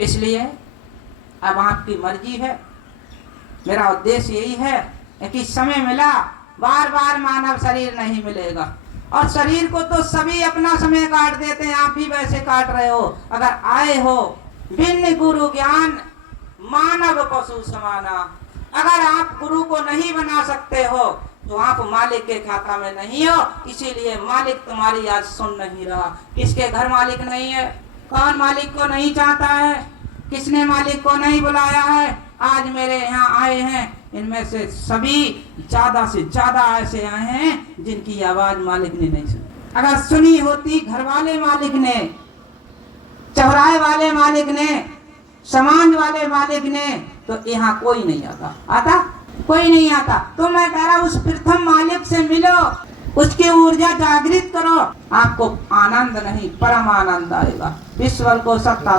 इसलिए अब आपकी मर्जी है। मेरा उद्देश्य यही है कि समय मिला, बार बार मानव शरीर नहीं मिलेगा। और शरीर को तो सभी अपना समय काट देते हैं, आप भी वैसे काट रहे हो। अगर आए हो बिन गुरु ज्ञान मानव पशु समाना, अगर आप गुरु को नहीं बना सकते हो तो आप मालिक के खाता में नहीं हो। इसीलिए मालिक तुम्हारी आज सुन नहीं रहा। किसके घर मालिक नहीं है? कौन मालिक को नहीं चाहता है? किसने मालिक को नहीं बुलाया है? आज मेरे यहाँ आए हैं, इनमें से सभी ज्यादा से ज्यादा ऐसे आए हैं जिनकी आवाज मालिक ने नहीं सुनी। अगर सुनी होती घर वाले मालिक ने, चौराहे वाले मालिक ने, समाज वाले मालिक ने, तो यहाँ कोई नहीं आता। आता कोई नहीं आता। तो मैं कह रहा उस प्रथम मालिक से मिलो, उसकी ऊर्जा जागृत करो, आपको आनंद नहीं परम आनंद आएगा। विश्व को सत्ता